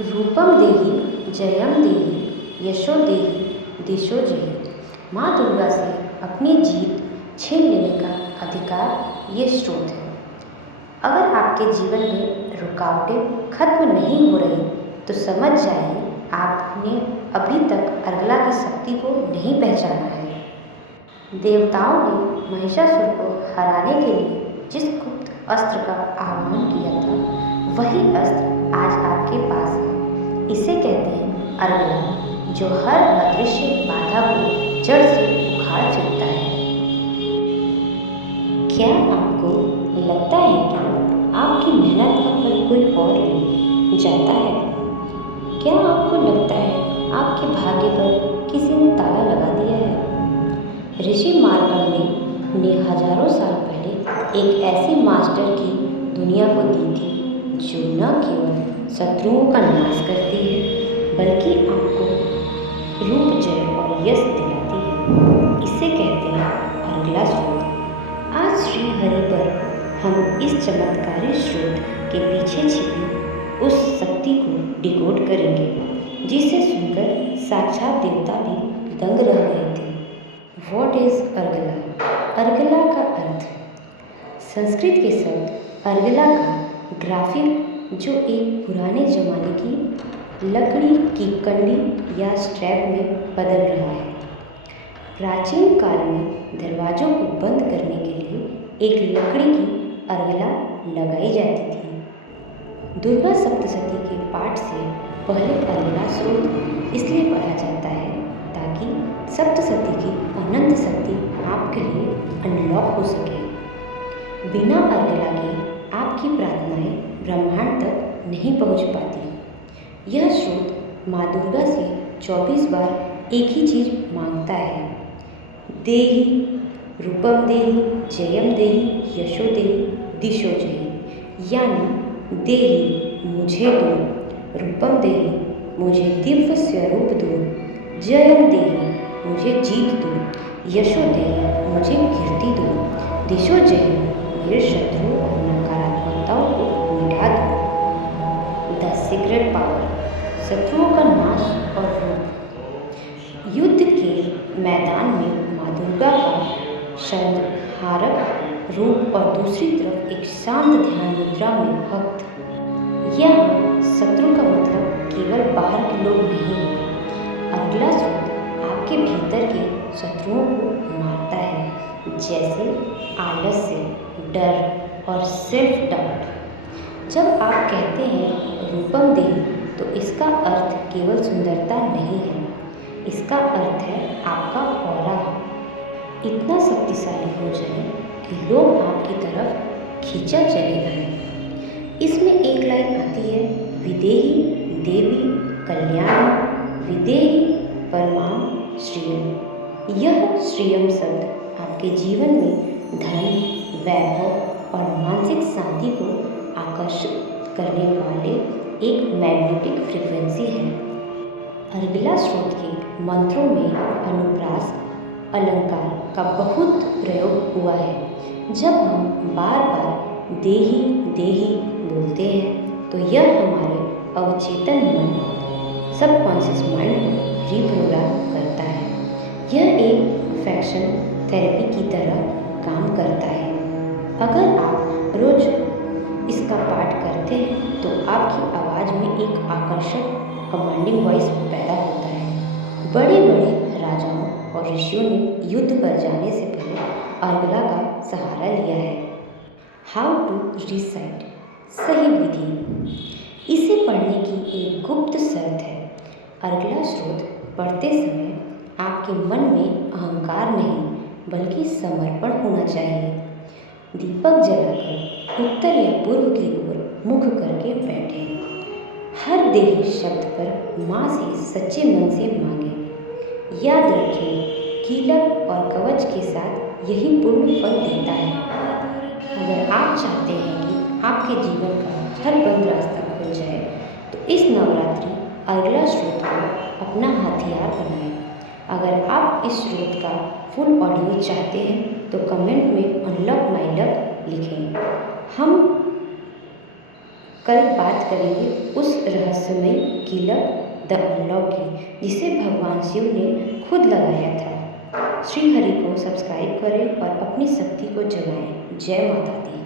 रूपम देहि जयम देहि यशो देहि दिशो जयी। माँ दुर्गा से अपनी जीत छीन लेने का अधिकार ये स्रोत है। अगर आपके जीवन में रुकावटें खत्म नहीं हो रही तो समझ जाइए आपने अभी तक अर्गला की शक्ति को नहीं पहचाना है। देवताओं ने महिषासुर को हराने के लिए जिस गुप्त अस्त्र का आह्वान किया था वही अस्त्र आज आपके पास है। इसे कहते हैं अर्गला, जो हर अदृश्य बाधा को जड़ से उखाड़ फेंकता है। क्या आपको लगता है कि आपकी मेहनत का फल कोई और ले जाता है? क्या आपको लगता है आपके भाग्य पर किसी ने ताला लगा दिया है? ऋषि मार्कंडेय ने हजारों साल पहले एक ऐसी मास्टर की दुनिया को दी थी जो न केवल शत्रुओं का नाश करती है बल्कि आपको रूप, जय और यश दिलाती है। इसे कहते हैं अर्गला स्रोत। आज श्री हरि पर हम इस चमत्कारी स्रोत के पीछे छिपी उस शक्ति को डिकोड करेंगे जिसे सुनकर साक्षात देवता भी दंग रह गए थे। What is अर्गला? अर्गला का अर्थ, संस्कृत के शब्द अर्गला का ग्राफिक जो एक पुराने जमाने की लकड़ी की कंडी या स्ट्रैप में बदल रहा है। प्राचीन काल में दरवाजों को बंद करने के लिए एक लकड़ी की अर्गला लगाई जाती थी। दुर्गा सप्तशती के पाठ से पहले अर्गला स्रोत इसलिए पढ़ा जाता है ताकि सप्तशती की अनंत शक्ति आपके लिए अनलॉक हो सके। बिना अर्गला के आपकी प्रार्थनाएं ब्रह्मांड तक नहीं पहुंच पाती। यह स्रोत माँ दुर्गा से 24 बार एक ही चीज़ मांगता है, देहि रूपम देहि जयम देहि यशो देहि दिशो जयी। यानी देहि मुझे दो, रूपम देहि मुझे दिव्य स्वरूप दो, जयम देहि मुझे जीत दो, यशो देहि मुझे कीर्ति दो, दिशो जयी मेरे शत्रुओं और नकारात्मकताओं को मिटा दो। द सीक्रेट पावर, शत्रुओं का नाश और रूप। युद्ध के मैदान में माँ दुर्गा का संहारक रूप और दूसरी तरफ एक शांत ध्यान मुद्रा में भक्त। यह शत्रु का मतलब केवल बाहर के लोग नहीं है। अर्गला स्रोत आपके भीतर के शत्रुओं को मारता है, जैसे आलस्य, डर और सेल्फ डाउट। जब आप कहते हैं रूपम देहि तो इसका अर्थ केवल सुंदरता नहीं है, इसका अर्थ है आपका ऑरा इतना शक्तिशाली हो जाए कि लोग आपकी तरफ खींचा चले आए। इसमें एक लाइन आती है, विदेहि देवी कल्याण विदेहि परमाम श्रियम। यह श्रियम शब्द आपके जीवन में धन, वैभव और मानसिक शांति को आकर्षित करने वाले एक मैग्नेटिक फ्रीक्वेंसी है। अर्गला स्रोत के मंत्रों में अनुप्रास अलंकार का बहुत प्रयोग हुआ है। जब हम बार बार देहि देहि बोलते हैं तो यह हमारे अवचेतन मन, सबकॉन्शियस माइंड को रिप्रोग्राम करता है। यह एक फैक्शन थेरेपी की तरह काम करता है। अगर आप रोज इसका पाठ करते हैं तो आपकी आवाज़ में एक आकर्षक कमांडिंग वॉइस पैदा होता है। बड़े बड़े राजाओं और ऋषियों ने युद्ध पर जाने से पहले अर्गला का सहारा लिया है। हाउ टू रिसाइट, सही विधि। इसे पढ़ने की एक गुप्त शर्त है। अर्गला स्रोत पढ़ते समय आपके मन में अहंकार नहीं बल्कि समर्पण होना चाहिए। दीपक जलाकर उत्तर या पूर्व की ओर मुख करके बैठे। हर देहि शब्द पर माँ से सच्चे मन से मांगे। याद रखें, कीलक और कवच के साथ यही पूर्ण फल देता है। अगर आप चाहते हैं कि आपके जीवन का हर बंद रास्ता खुल जाए तो इस नवरात्रि अर्गला स्रोत को अपना हथियार बनाएं। अगर आप इस स्रोत का फुल ऑडियो चाहते हैं तो कमेंट में अनलॉक माय लक लिखें। हम कल बात करेंगे उस रहस्य रहस्यमय कीलक द अनलॉक की, जिसे भगवान शिव ने खुद लगाया था। श्री हरि को सब्सक्राइब करें और अपनी शक्ति को जगाएं। जय माता दी।